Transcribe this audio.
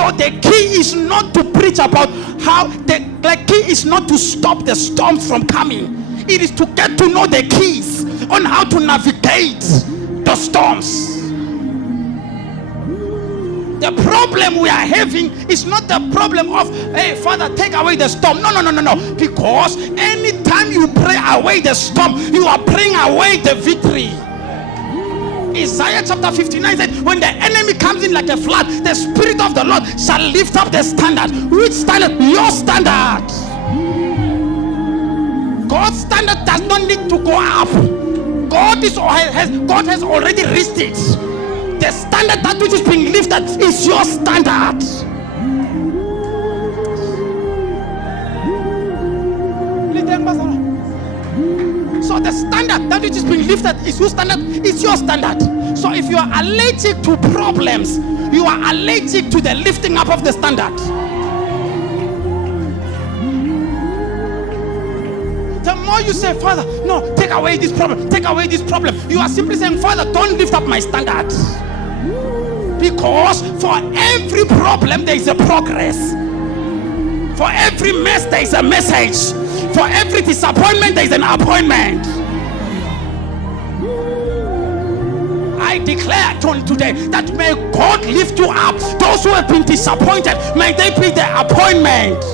So the key is not to preach about how the key is not to stop the storms from coming. It is to get to know the keys on how to navigate the storms. The problem we are having is not the problem of, hey, Father, take away the storm. No. Because anytime you pray away the storm, you are praying away the victory. Isaiah chapter 59 said, when the enemy comes in like a flood, the Spirit of the Lord shall lift up the standard. Which standard? Your standard. God's standard does not need to go up. God has already reached it. The standard that which is being lifted is your standard. So the standard that which is being lifted is whose standard? Is your standard. So if you are allergic to problems, you are allergic to the lifting up of the standard. The more you say, Father, no, take away this problem, you are simply saying, Father, don't lift up my standard. Because for every problem there is a progress. For every mess there is a message. For every disappointment there is an appointment. I declare today that may God lift you up. Those who have been disappointed, may they be the appointment.